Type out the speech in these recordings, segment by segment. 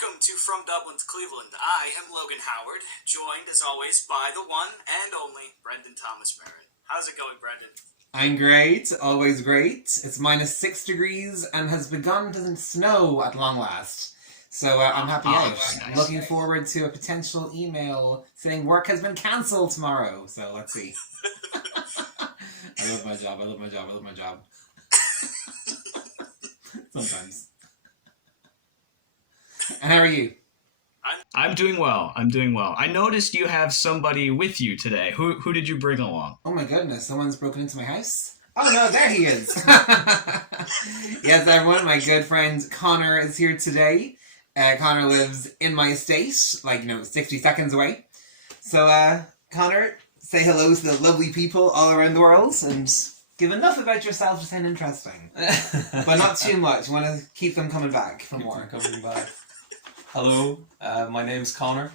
Welcome to From Dublin to Cleveland. I am Logan Howard, joined as always by the one and only Brendan Thomas Merritt. How's it going, Brendan? I'm great, always great. It's -6 degrees and has begun to snow at long last. So I'm happy out. Nice. I'm looking forward to a potential email saying work has been cancelled tomorrow. So let's see. I love my job. Sometimes. And how are you? I'm doing well. I noticed you have somebody with you today. Who did you bring along? Oh my goodness, someone's broken into my house? Oh no, there he is! Yes, everyone, my good friend Conor is here today. Conor lives in my estate, 60 seconds away. So, Conor, say hello to the lovely people all around the world and give enough about yourself to sound interesting. But not too much. I want to keep them coming back for more. Coming back. Hello, my name's Conor.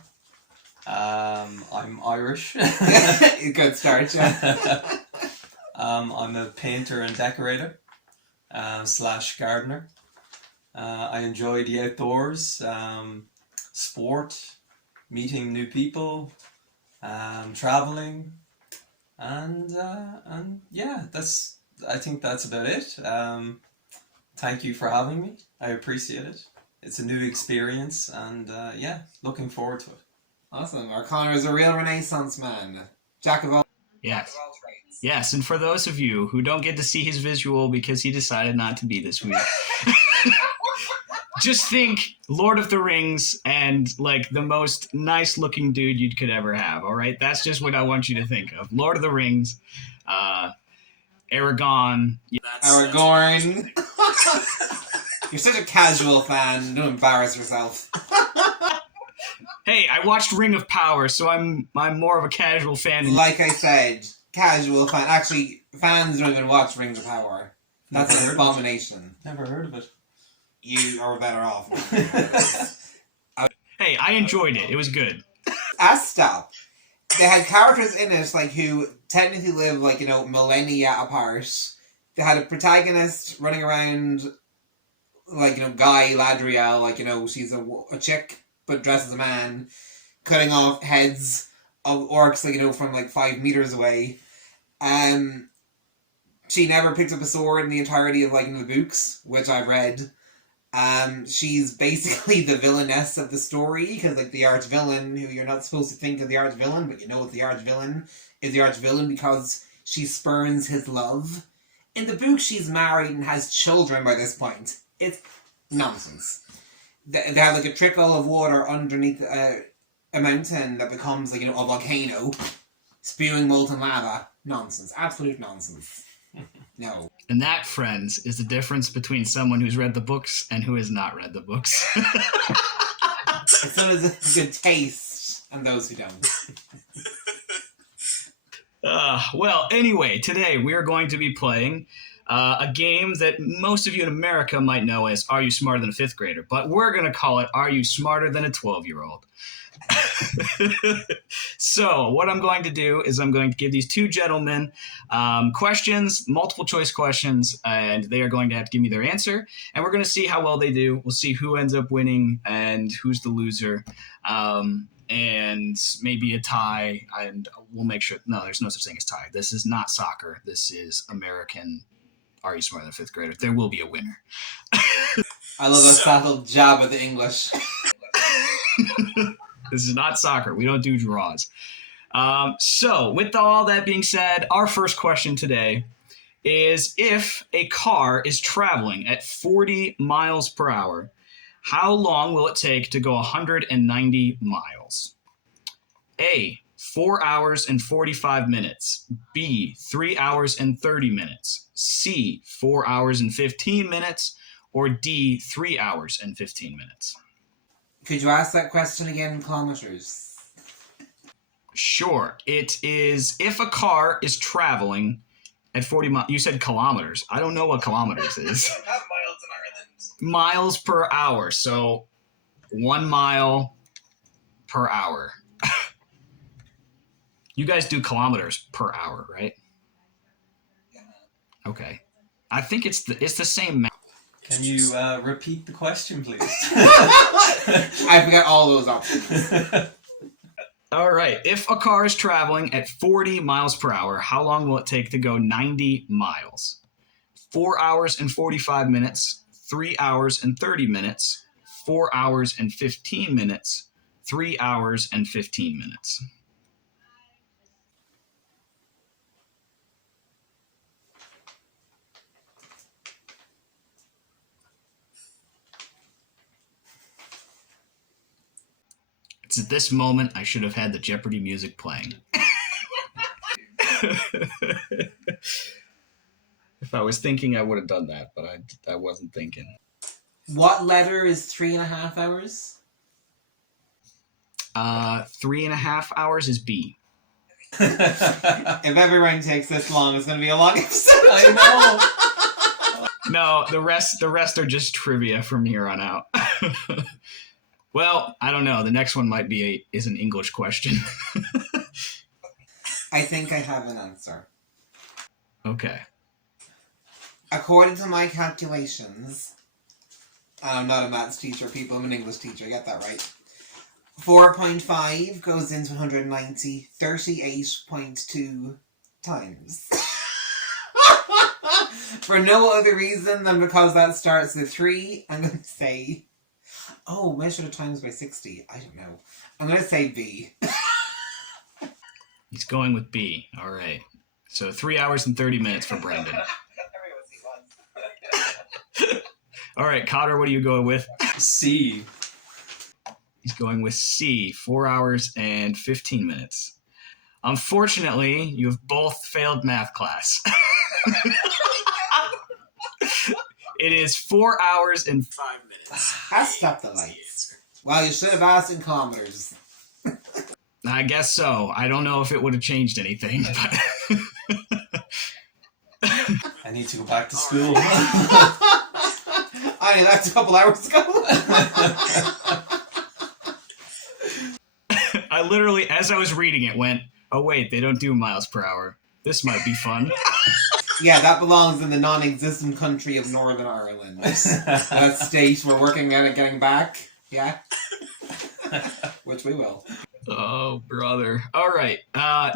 I'm Irish. Good start, yeah. I'm a painter and decorator / gardener. I enjoy the outdoors, sport, meeting new people, traveling, and yeah, I think that's about it. Thank you for having me. I appreciate it. It's a new experience, and yeah, looking forward to it. Awesome. Our Conor is a real Renaissance man. Jack of all Yes. Yes, and for those of you who don't get to see his visual because he decided not to be this week, just think Lord of the Rings and the most nice looking dude you could ever have, all right? That's just what I want you to think of. Lord of the Rings, Aragorn. Aragorn. You're such a casual fan. Don't embarrass yourself. Hey, I watched Ring of Power, so I'm more of a casual fan. Like I said, casual fan. Actually, fans don't even watch Rings of Power. That's an abomination. Never heard of it. You are better off. Hey, I enjoyed it. It was good. Stop. They had characters in it who technically live millennia apart. They had a protagonist running around Guy Ladriel, she's a chick, but dressed as a man, cutting off heads of orcs, from 5 meters away. She never picked up a sword in the entirety of, the books, which I've read. She's basically the villainess of the story, because, the arch-villain, who you're not supposed to think of the arch-villain, but the arch-villain is the arch-villain because she spurns his love. In the book, she's married and has children by this point. It's nonsense. They have a trickle of water underneath a mountain that becomes a volcano, spewing molten lava. Nonsense. Absolute nonsense. No. And that, friends, is the difference between someone who's read the books and who has not read the books. As well as good taste, and those who don't. Well, anyway, today we are going to be playing a game that most of you in America might know as Are You Smarter Than a Fifth Grader? But we're going to call it Are You Smarter Than a 12-Year-Old? So what I'm going to do is I'm going to give these two gentlemen questions, multiple choice questions, and they are going to have to give me their answer. And we're going to see how well they do. We'll see who ends up winning and who's the loser. And maybe a tie, and we'll make sure. No, there's no such thing as tie. This is not soccer. This is American. Are You Smarter Than a Fifth Grader? There will be a winner. I love a subtle jab at the English. This is not soccer. We don't do draws. So, with all that being said, our first question today is: if a car is traveling at 40 miles per hour, how long will it take to go 190 miles? A, 4 hours and 45 minutes. B, 3 hours and 30 minutes. C, 4 hours and 15 minutes. Or D, 3 hours and 15 minutes. Could you ask that question again in kilometers? Sure. It is if a car is traveling at 40 miles. You said kilometers. I don't know what kilometers is. We don't have miles in Ireland. Miles per hour. So 1 mile per hour. You guys do kilometers per hour, right? Yeah. Okay. I think it's the same math. Can you repeat the question, please? I forgot all those options. All right. If a car is traveling at 40 miles per hour, how long will it take to go 90 miles? 4 hours and 45 minutes, 3 hours and 30 minutes, 4 hours and 15 minutes, 3 hours and 15 minutes. It's at this moment I should have had the Jeopardy music playing. If I was thinking, I would have done that, but I wasn't thinking. What letter is 3.5 hours? 3.5 hours is B. If every round takes this long, it's going to be a long episode. I know. No, the rest are just trivia from here on out. Well, I don't know. The next one might be is an English question. I think I have an answer. Okay. According to my calculations, I'm not a maths teacher, people. I'm an English teacher. Get that right. 4.5 goes into 190 38.2 times. For no other reason than because that starts with 3, I'm going to say... Oh, measure the times by 60. I don't know. I'm going to say B. He's going with B. All right. So 3 hours and 30 minutes for Brendan. All right, Cotter, what are you going with? C. He's going with C, 4 hours and 15 minutes. Unfortunately, you have both failed math class. It is 4 hours and 5 minutes. I stopped the lights. Well, you should have asked in kilometers. I guess so. I don't know if it would have changed anything, but I need to go back to school. I left a couple hours ago. I literally, as I was reading it, went, oh wait, they don't do miles per hour. This might be fun. Yeah, that belongs in the non-existent country of Northern Ireland. That state we're working at getting back. Yeah. Which we will. Oh, brother. All right.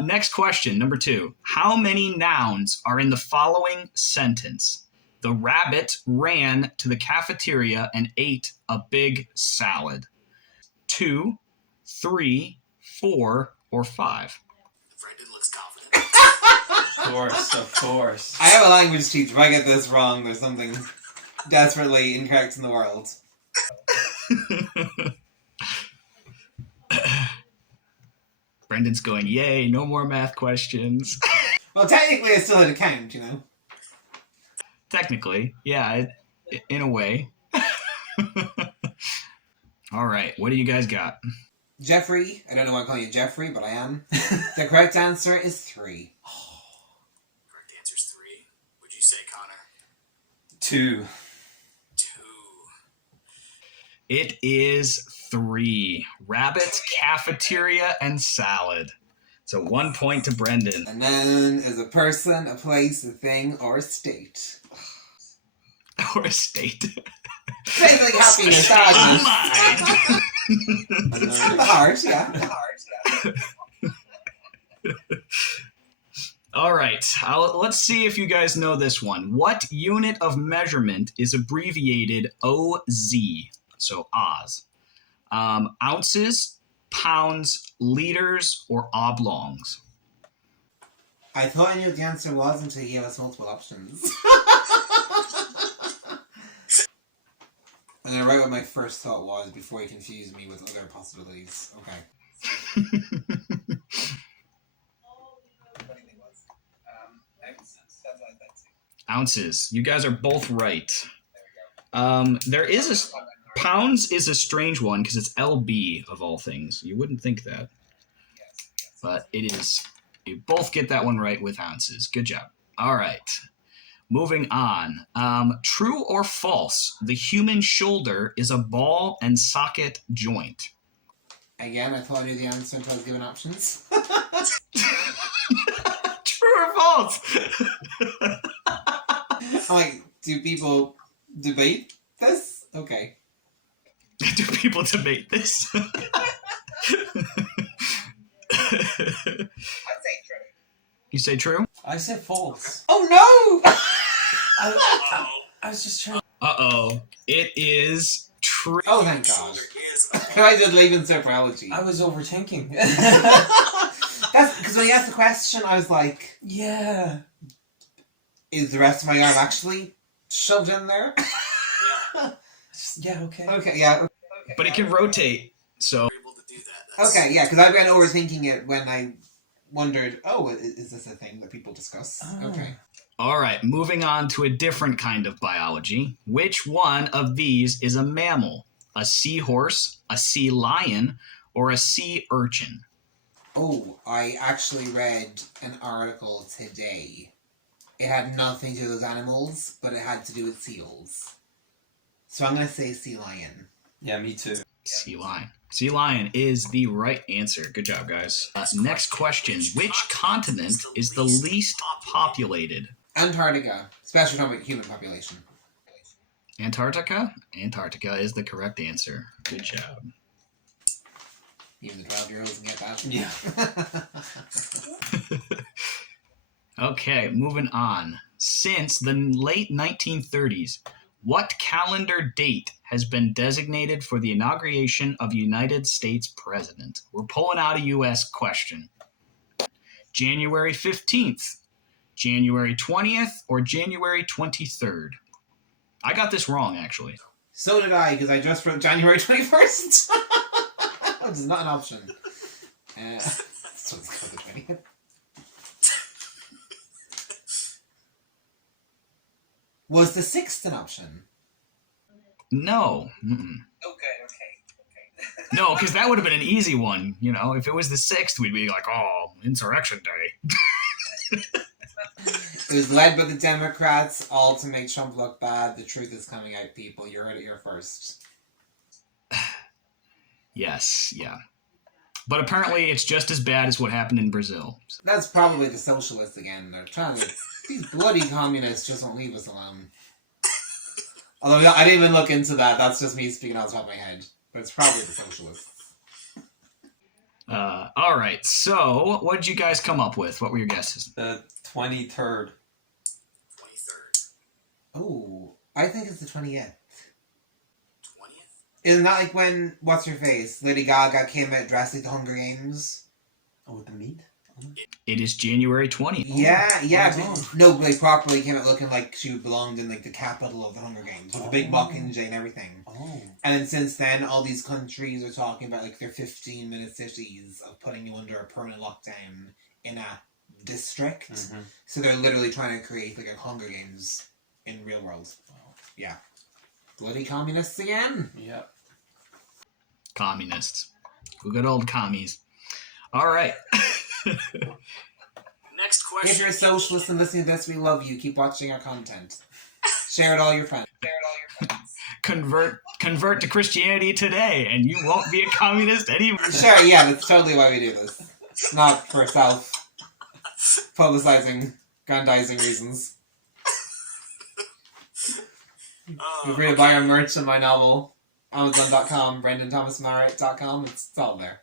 Next question, number 2. How many nouns are in the following sentence? The rabbit ran to the cafeteria and ate a big salad. 2, 3, 4, or 5? Brendan looks confident. Of course. I have a language teacher. If I get this wrong, there's something desperately incorrect in the world. Brendan's going, yay, no more math questions. Well, technically, I still had a count, you know. Technically, yeah, in a way. All right, what do you guys got? Jeffrey, I don't know why I'm calling you Jeffrey, but I am. The correct answer is 3. Correct answer is 3. Would you say, Connor? 2. 2. It is 3. Rabbit, cafeteria, and salad. So 1 point to Brendan. A noun is a person, a place, a thing, or a state. Or a state. Same like happy and sadness. And the heart, yeah. All right, let's see if you guys know this one. What unit of measurement is abbreviated OZ? So Oz. Ounces, pounds, liters, or oblongs? I thought I knew what the answer was until you gave us multiple options. I'm going to write what my first thought was before you confuse me with other possibilities. Okay. Ounces. You guys are both right. There is pounds is a strange one because it's LB of all things. You wouldn't think that, but it is. You both get that one right with ounces. Good job. All right. Moving on. True or false? The human shoulder is a ball and socket joint. Again, I thought I knew the answer until I was given options. True or false? I'm like, do people Debate this? Okay. Do people debate this? You say true? I said false. Oh no! I was just trying. Uh-oh. It is true. Oh, thank God. There is a I did Lebenser biology. I was overthinking. That's because when you asked the question, I was like, yeah. is the rest of my arm actually shoved in there? Yeah, okay. Okay, yeah. But it can rotate, so... able to do that. That's- Okay, yeah, because I've been overthinking it when I wondered, oh, is this a thing that people discuss? Oh. Okay. All right, moving on to a different kind of biology. Which one of these is a mammal? A seahorse, a sea lion, or a sea urchin? Oh, I actually read an article today. It had nothing to do with animals, but it had to do with seals. So I'm going to say sea lion. Yeah, me too. Sea lion. Sea lion is the right answer. Good job, guys. Next question. Which continent is the least populated? Antarctica, especially talking about human population. Antarctica? Antarctica is the correct answer. Good job. Even the 12-year-olds can get that. Yeah. Okay, moving on. Since the late 1930s, what calendar date has been designated for the inauguration of United States President? We're pulling out a U.S. question. January 15th, January 20th, or January 23rd? I got this wrong, actually. So did I, because I just wrote January 21st. Which is not an option. So let's go the 20th. Was the 6th an option? No. Mm-mm. Okay. No, because that would have been an easy one. You know, if it was the 6th, we'd be like, oh, Insurrection Day. It was led by the Democrats, all to make Trump look bad. The truth is coming out, people. You heard it here first. Yes, yeah. But apparently it's just as bad as what happened in Brazil. That's probably the socialists again. They're trying to... These bloody communists just won't leave us alone. Although I didn't even look into that. That's just me speaking off the top of my head. But it's probably the socialists. All right, so what did you guys come up with? What were your guesses? The 23rd. 23rd. Oh, I think it's the 20th. 20th? Isn't that like when, what's her face, Lady Gaga came out dressed like the Hunger Games? Oh, with the meat? It is January 20th. Yeah, well but, done. no, like properly came out looking like she belonged in like the capital of the Hunger Games with a big mockingjay and everything. Oh. And then since then, all these countries are talking about like their 15-minute cities of putting you under a permanent lockdown in a district. Mm-hmm. So they're literally trying to create like a Hunger Games in real world. Yeah. Bloody communists again. Yeah. Communists. Good old commies. All right. Next question. If you're a socialist and listening to this, we love you. Keep watching our content. Share it all your friends. Convert to Christianity today, and you won't be a communist anymore. Sure, yeah, that's totally why we do this. It's not for self-publicizing, grandizing reasons. Feel free to buy our merch and my novel. Amazon.com, BrendanThomasMarriott.com. It's all there.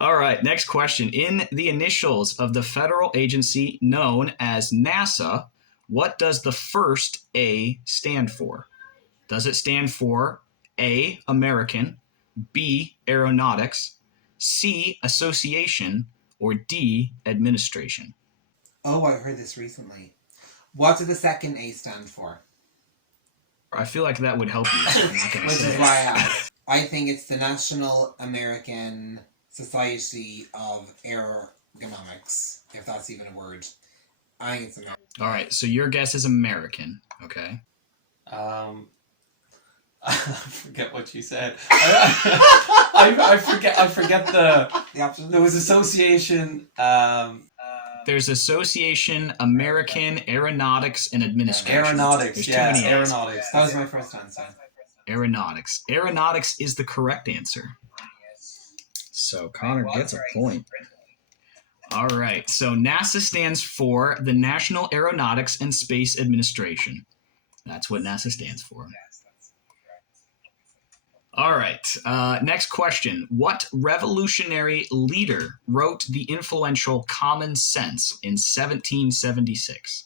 All right, next question. In the initials of the federal agency known as NASA, what does the first A stand for? Does it stand for A, American, B, Aeronautics, C, Association, or D, Administration? Oh, I heard this recently. What did the second A stand for? I feel like that would help you, so I'm not going to Which say is it. why I asked. I think it's the National American Society of Ergonomics, if that's even a word. I think it's American. All right, so your guess is American, okay? I forget what you said. I forget the options? there was association. There's Association, American, Aeronautics, and Administration. Aeronautics. There's Yeah, too many A's. aeronautics. That was my first answer. Aeronautics. Aeronautics is the correct answer. So Connor gets a point. All right. So NASA stands for the National Aeronautics and Space Administration. That's what NASA stands for. All right. Next question. What revolutionary leader wrote the influential Common Sense in 1776?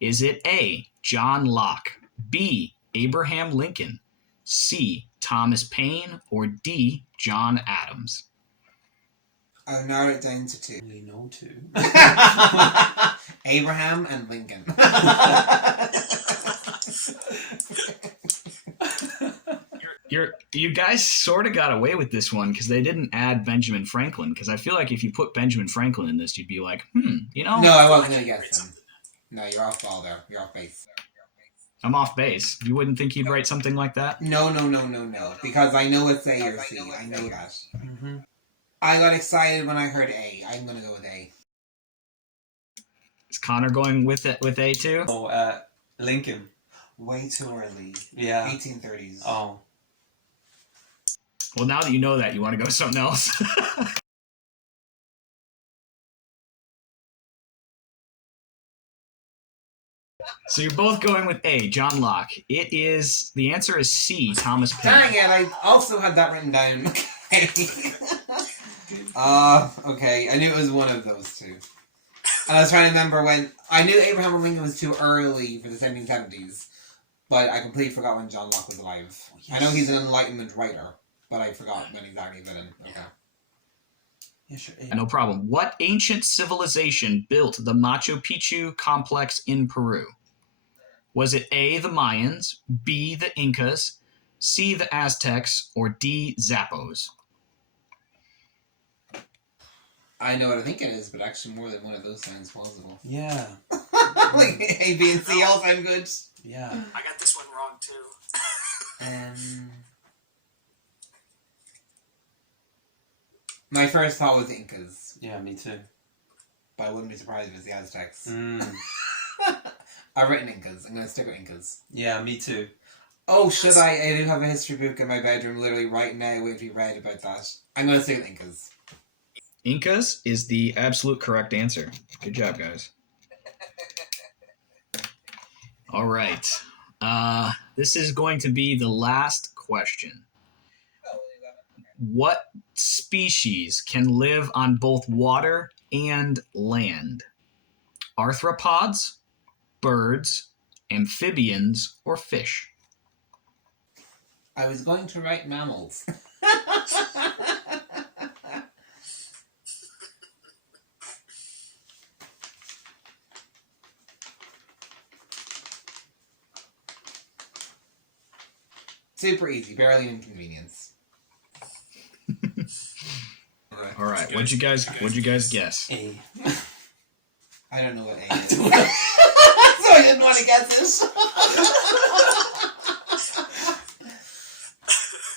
Is it A, John Locke, B, Abraham Lincoln, C, Thomas Paine, or D, John Adams? I've narrowed it down to 2. Only know two. Abraham and Lincoln. You guys sort of got away with this one because they didn't add Benjamin Franklin. Because I feel like if you put Benjamin Franklin in this, you'd be like, you know. No, I wasn't going to guess him. No, you're off ball there. You're off base. I'm off base. You wouldn't think he'd write something like that? No. Because I know it's A or C. I know that. Mm-hmm. I got excited when I heard A. I'm going to go with A. Is Connor going with A too? Oh, Lincoln. Way too early. Yeah. 1830s. Oh. Well, now that you know that, you want to go with something else? So you're both going with A, John Locke. The answer is C, Thomas Paine. Dang it, I also had that written down. Okay, I knew it was one of those two. And I was trying to remember when, I knew Abraham Lincoln was too early for the 1770s, but I completely forgot when John Locke was alive. I know he's an Enlightenment writer, but I forgot when exactly he fit in. Okay. Yeah, sure. No problem. What ancient civilization built the Machu Picchu complex in Peru? Was it A, the Mayans, B, the Incas, C, the Aztecs, or D, Zappos? I know what I think it is, but actually more than one of those sounds plausible. Yeah. Like A, B, and C all sound good. Yeah. I got this one wrong too. My first thought was Incas, Yeah, me too. but I wouldn't be surprised if it's the Aztecs. Mm. I've written Incas. I'm going to stick with Incas. Yeah, me too. Oh, should I? I do have a history book in my bedroom literally right now waiting to be read about that. I'm going to stick with Incas. Incas is the absolute correct answer. Good job, guys. All right. This is going to be the last question. What species can live on both water and land? Arthropods, birds, amphibians, or fish? I was going to write mammals. Super easy, barely an inconvenience. All right. What'd you guys guess? A. I don't know what A is. So I didn't want to guess this.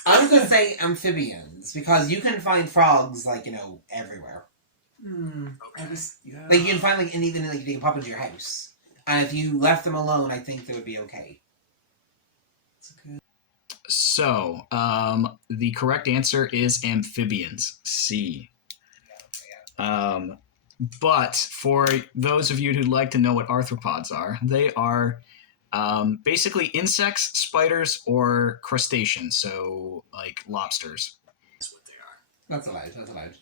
I'm going to say amphibians, because you can find frogs, like, everywhere. Okay. Yeah. Like, you can find, like, anything that they can pop into your house. And if you left them alone, I think they would be okay. So, the correct answer is amphibians, C. But for those of you who'd like to know what arthropods are, they are basically insects, spiders, or crustaceans, so like lobsters. That's what they are. That's allowed.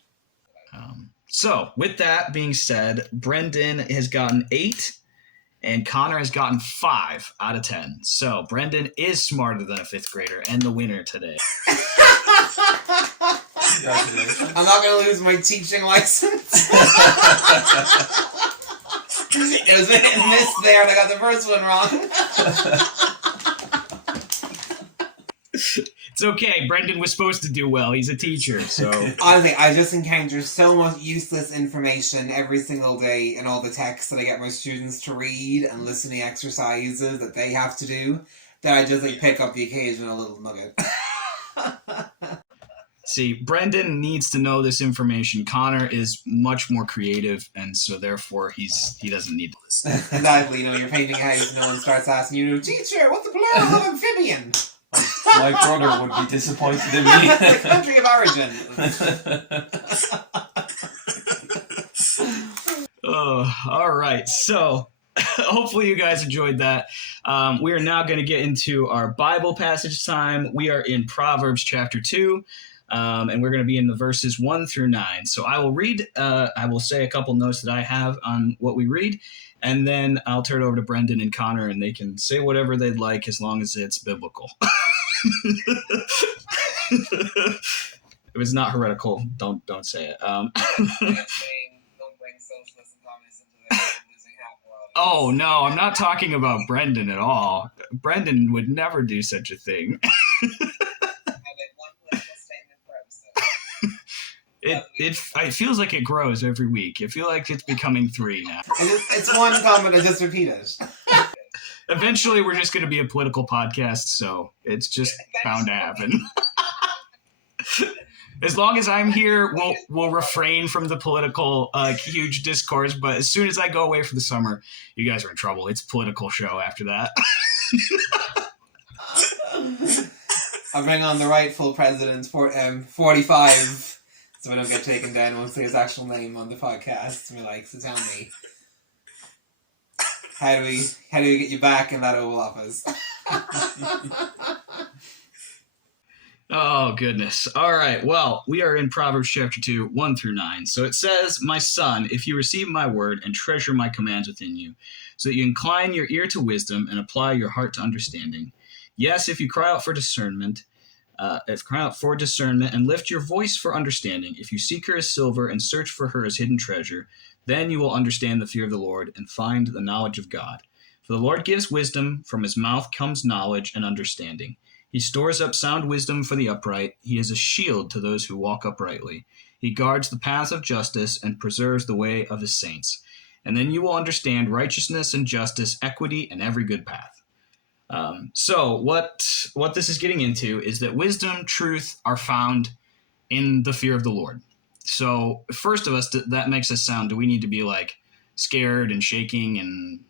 So, with that being said, Brendan has gotten 8, and Connor has gotten 5 out of 10. So, Brendan is smarter than a 5th grader and the winner today. Congratulations. I'm not going to lose my teaching license. It was a hit and miss there, and I got the first one wrong. It's okay. Brendan was supposed to do well. He's a teacher, so... Honestly, I just encounter so much useless information every single day in all the texts that I get my students to read and listening exercises that they have to do, that I just pick up the occasional little nugget. See, Brendan needs to know this information. Connor is much more creative, and so therefore he doesn't need this. Exactly, you're painting a house and no one starts asking you, teacher, what's the plural of amphibian? My brother would be disappointed in me. The country of origin. Oh, all right. So hopefully you guys enjoyed that. We are now going to get into our Bible passage time. We are in Proverbs chapter 2, and we're going to be in the verses 1 through 9. So I will read, I will say a couple notes that I have on what we read, and then I'll turn it over to Brendan and Conor, and they can say whatever they'd like as long as it's biblical. If it's not heretical, don't say it. Oh no, I'm not talking about Brendan at all. Brendan would never do such a thing. It feels like it grows every week. I feel like it's becoming 3 now. It's one comment, I just repeat it. Eventually, we're just going to be a political podcast, so it's just bound to happen. As long as I'm here, we'll refrain from the political huge discourse. But as soon as I go away for the summer, you guys are in trouble. It's a political show after that. I'll bring on the rightful president for 45, so I don't get taken down. I won't say his actual name on the podcast. And be like, so tell me, how do we get you back in that Oval Office? Oh, goodness. All right. Well, we are in Proverbs chapter 2, 1 through 9. So it says, "My son, if you receive my word and treasure my commands within you, so that you incline your ear to wisdom and apply your heart to understanding. Yes, if you cry out for discernment, and lift your voice for understanding, if you seek her as silver and search for her as hidden treasure, then you will understand the fear of the Lord and find the knowledge of God. For the Lord gives wisdom, from his mouth comes knowledge and understanding. He stores up sound wisdom for the upright. He is a shield to those who walk uprightly. He guards the paths of justice and preserves the way of his saints. And then you will understand righteousness and justice, equity, and every good path." So what this is getting into is that wisdom, truth are found in the fear of the Lord. So first of us, that makes us sound, do we need to be like scared and shaking and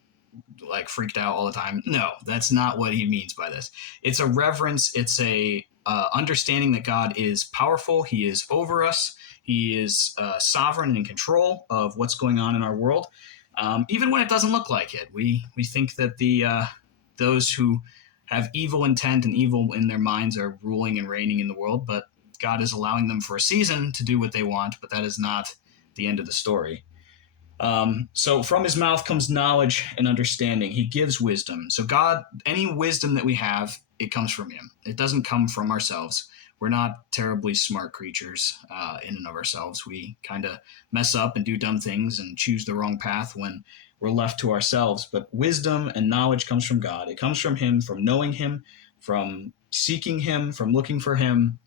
like freaked out all the time? No, that's not what he means by this. It's a reverence. It's a understanding that God is powerful. He is over us. He is sovereign and in control of what's going on in our world, even when it doesn't look like it. We think that those who have evil intent and evil in their minds are ruling and reigning in the world, but God is allowing them for a season to do what they want, but that is not the end of the story. So from his mouth comes knowledge and understanding. He gives wisdom. So God, any wisdom that we have, it comes from him. It doesn't come from ourselves. We're not terribly smart creatures in and of ourselves. We kind of mess up and do dumb things and choose the wrong path when we're left to ourselves. But wisdom and knowledge comes from God. It comes from him, from knowing him, from seeking him, from looking for him,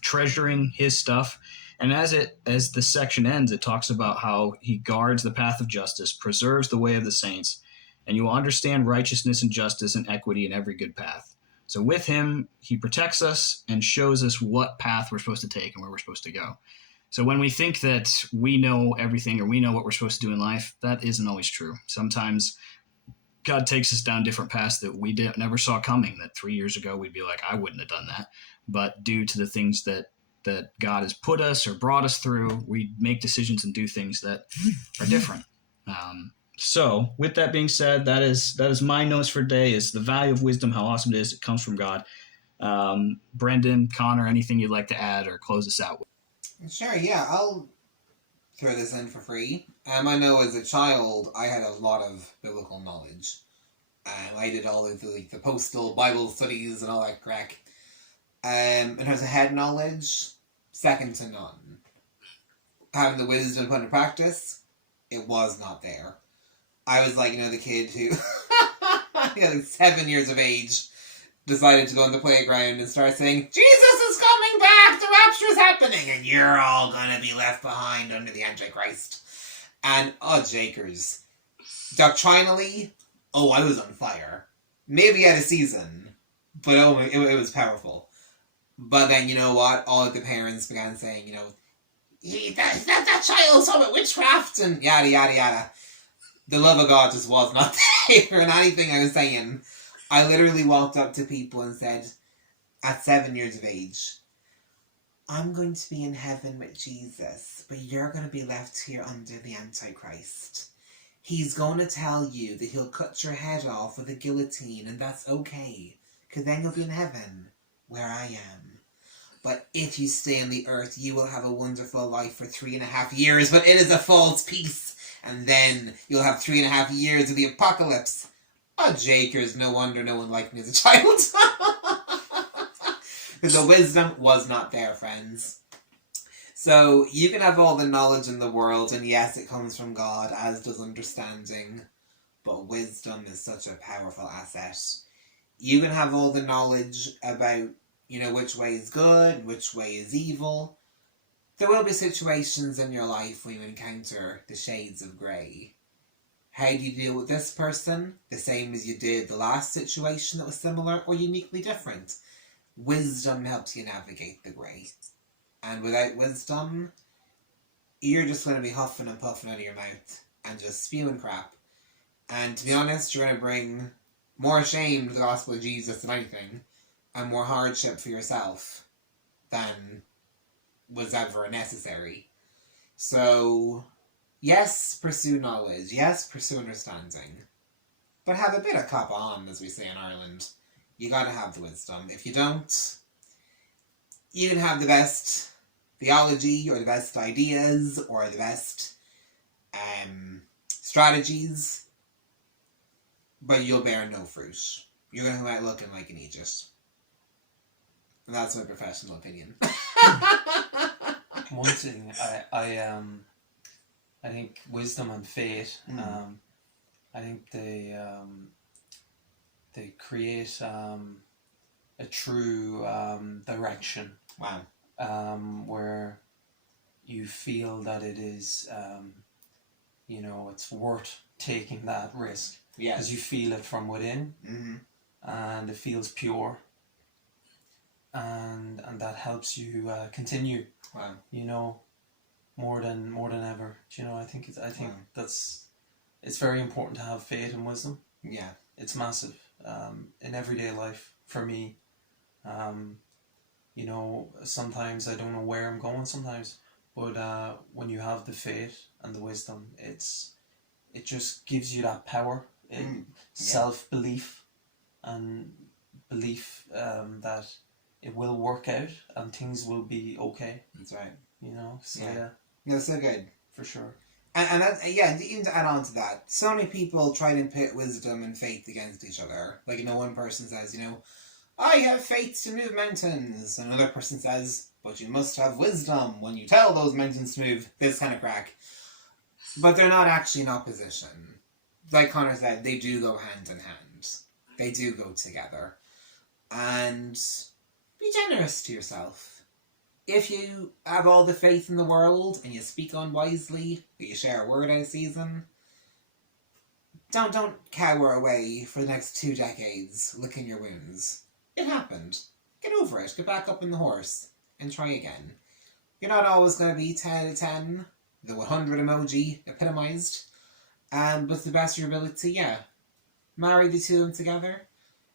treasuring his stuff. And as the section ends, it talks about how he guards the path of justice, preserves the way of the saints, and you will understand righteousness and justice and equity in every good path. So with him, he protects us and shows us what path we're supposed to take and where we're supposed to go. So when we think that we know everything or we know what we're supposed to do in life, that isn't always true. Sometimes God takes us down different paths that we never saw coming, that 3 years ago we'd be like, I wouldn't have done that. But due to the things that God has put us or brought us through, we make decisions and do things that are different. So with that being said, that is my notes for today, is the value of wisdom, how awesome it is. It comes from God. Brendan, Conor, anything you'd like to add or close us out with? Sure, yeah, I'll throw this in for free. I know as a child, I had a lot of biblical knowledge. I did all of the postal Bible studies and all that crack. In terms of head knowledge, second to none. Having the wisdom to put into practice, it was not there. I was like, the kid who, 7 years of age, decided to go on the playground and start saying, Jesus is coming back, the rapture is happening, and you're all gonna be left behind under the Antichrist. And, Jakers. Doctrinally, I was on fire. Maybe at a season, but it was powerful. But then, you know what? All of the parents began saying, that child's talking about witchcraft and yada, yada, yada. The love of God just was not there in anything I was saying. I literally walked up to people and said, at 7 years of age, I'm going to be in heaven with Jesus, but you're going to be left here under the Antichrist. He's going to tell you that he'll cut your head off with a guillotine, and that's okay, because then you'll be in heaven, where I am. But if you stay on the earth, you will have a wonderful life for 3.5 years, but it is a false peace, and then you'll have 3.5 years of the apocalypse. Oh, Jakers, no wonder no one liked me as a child. Because the wisdom was not there, friends. So, you can have all the knowledge in the world, and yes, it comes from God, as does understanding. But wisdom is such a powerful asset. You can have all the knowledge about, which way is good, which way is evil. There will be situations in your life where you encounter the shades of grey. How do you deal with this person? The same as you did the last situation that was similar, or uniquely different? Wisdom helps you navigate the grey. And without wisdom, you're just going to be huffing and puffing out of your mouth and just spewing crap. And to be honest, you're going to bring more shame to the gospel of Jesus than anything, and more hardship for yourself than was ever necessary. So, yes, pursue knowledge. Yes, pursue understanding. But have a bit of cop on, as we say in Ireland. You gotta have the wisdom. If you don't, you can have the best theology, or the best ideas, or the best strategies, but you'll bear no fruit. You're gonna come out looking like an idiot. And that's my professional opinion. One thing, I think wisdom and faith, I think they create a true direction. Wow. Where you feel that it is, it's worth taking that risk. Yes. Because you feel it from within, and it feels pure, and that helps you continue. Wow. More than ever. I think it's very important to have faith and wisdom. Yeah. It's massive in everyday life for me. Sometimes I don't know where I'm going sometimes, but when you have the faith and the wisdom, it just gives you that power, self-belief, and belief that it will work out and things will be okay. That's right. So yeah. No, so good. For sure. And that, even to add on to that, so many people try to pit wisdom and faith against each other. Like, one person says, I have faith to move mountains. Another person says, but you must have wisdom when you tell those mountains to move. This kind of crack. But they're not actually in opposition. Like Conor said, they do go hand in hand. They do go together. And be generous to yourself. If you have all the faith in the world and you speak unwisely, or you share a word out of season, don't cower away for the next 2 decades licking your wounds. It happened. Get over it. Get back up on the horse and try again. You're not always going to be 10 out of 10, the 100 emoji epitomized, but to the best of your ability, marry the two of them together,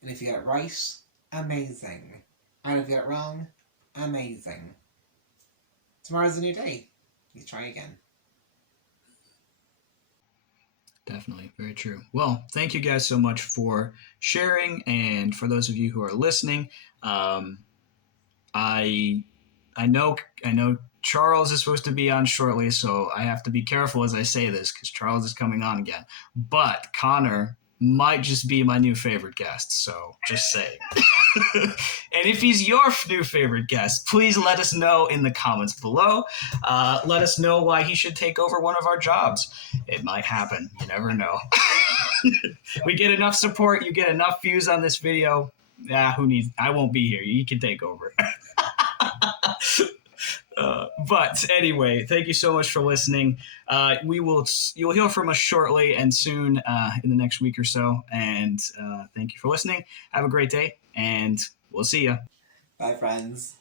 and if you get it right, amazing. And if you get it wrong, amazing. Tomorrow's a new day. You try again. Definitely. Very true. Well, thank you guys so much for sharing. And for those of you who are listening, I know Charles is supposed to be on shortly, so I have to be careful as I say this because Charles is coming on again. But Conor might just be my new favorite guest, so just saying. And if he's your new favorite guest, please let us know in the comments below. Let us know why he should take over one of our jobs. It might happen. You never know. We get enough support. You get enough views on this video. I won't be here. You can take over. But anyway, thank you so much for listening. You'll hear from us shortly and soon in the next week or so. And thank you for listening. Have a great day, and we'll see you. Bye, friends.